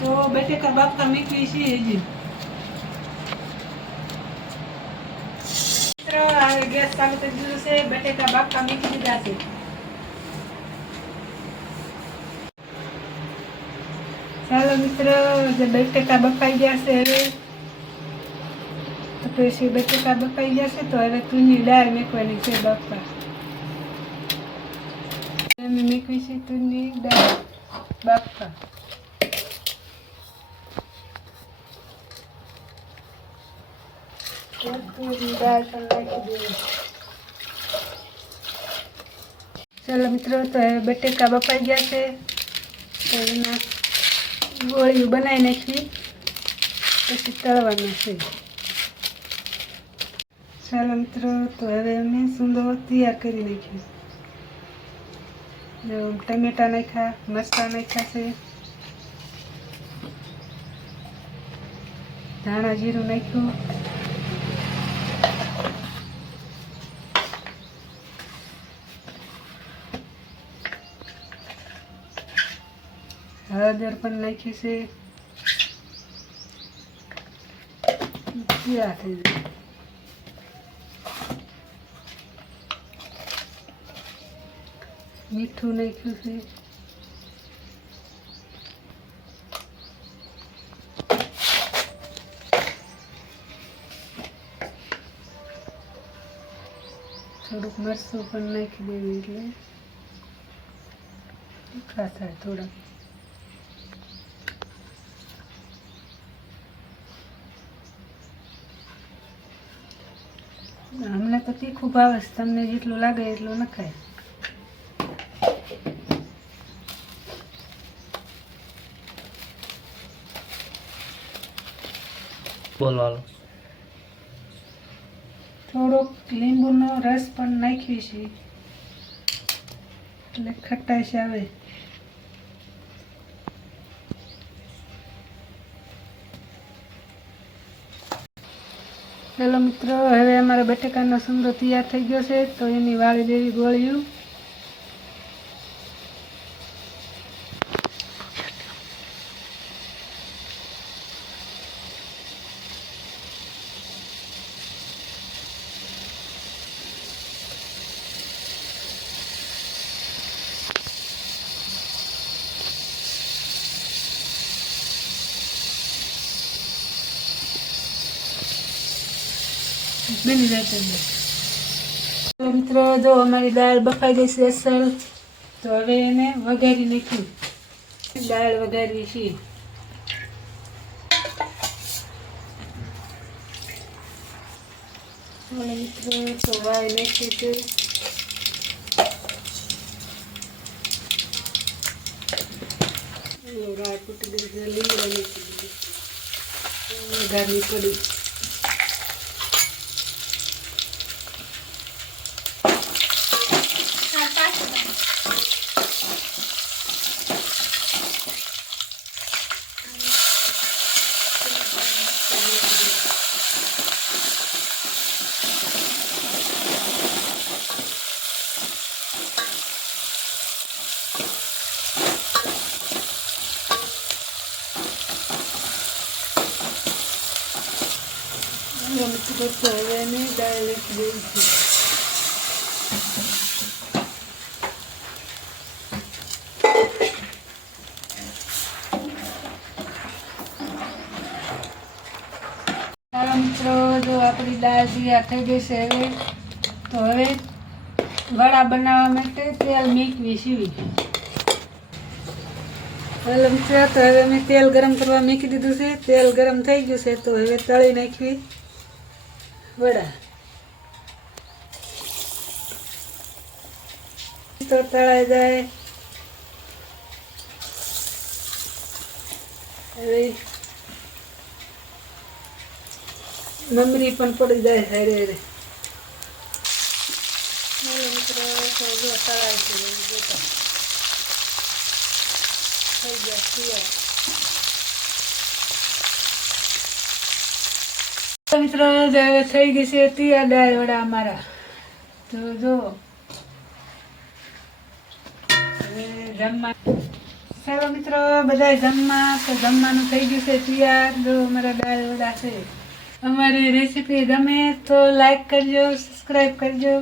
तो बेटे का बाप का मीठी सी है जी गैस चालू कर दीजिए से बेटे का बाप का मीठी दी जाती चलो मित्र जब बेटे का बकाई जैसे है तो पैसे बेटे का बकाई जैसे तो है तुझी डाल में कोई नहीं से बापा में कोई से तुझी डाल बापा चलो मित्रों तो बेटे का बपाई गया से तो गोळी बनाई नाखी पछी तळवाना छे। चलो मित्रों तो हवे अमे सुंदर तैयार करी नाखी जो टमेटा नाखा मरचा नाखा से धाणा जीरु नाख्યું हळदर पण नाखी से तैयार થઈ જાય મીઠું નાખ્યું છે થોડુંક મરચું પણ નાખી દેવું એટલે તીખા થાય થોડા અમને તો તીખું ભાવે છે તમને જેટલું લાગે એટલું નખાય બોલવાનું થોડોક લીંબુનો રસ પણ નાખ્યો છે એટલે ખટાશ આવે चलो मित्रों हवे अमारा बटेकानो सुंदर तैयार थई गयो छे तो एनी वाળી देवी गोळिયું बनी जाते हैं। तो मित्रों जो हमारी दाल बफाई गई है असल तो हवे एने वघारी नाख्યું दाल वघारवी છે અને મિત્રો તો વાય નાખી છે રાય કુટી દે લીમડા નાખી દીધી વઘારની પડી तो मैंने दाल रख दी थी मित्रों जो अपनी दाल तैयार थई गई है हवे तो हवे वड़ा बनावा माटे तेल मूकवी छे हेलो मित्रों तो हवे मैं तेल गरम करवा मूकी दीधुं छे तेल गरम थई गयुं छे तो हवे तળી नाखवी वड़ा तो तळाई जाए ममरी पण पड़ी जाए हेरे हेरे मित्रों तळाई मित्रों थी गई से तैयार दाल वड़ा अमारा तो जो जमवा ચાલો મિત્રો બધા જમવા તો જમવાનું થઈ ગયું છે તૈયાર. જો અમારા દાળ વડા છે. અમારી રેસીપી ગમે તો લાઈક કરજો, સબસ્ક્રાઈબ કરજો.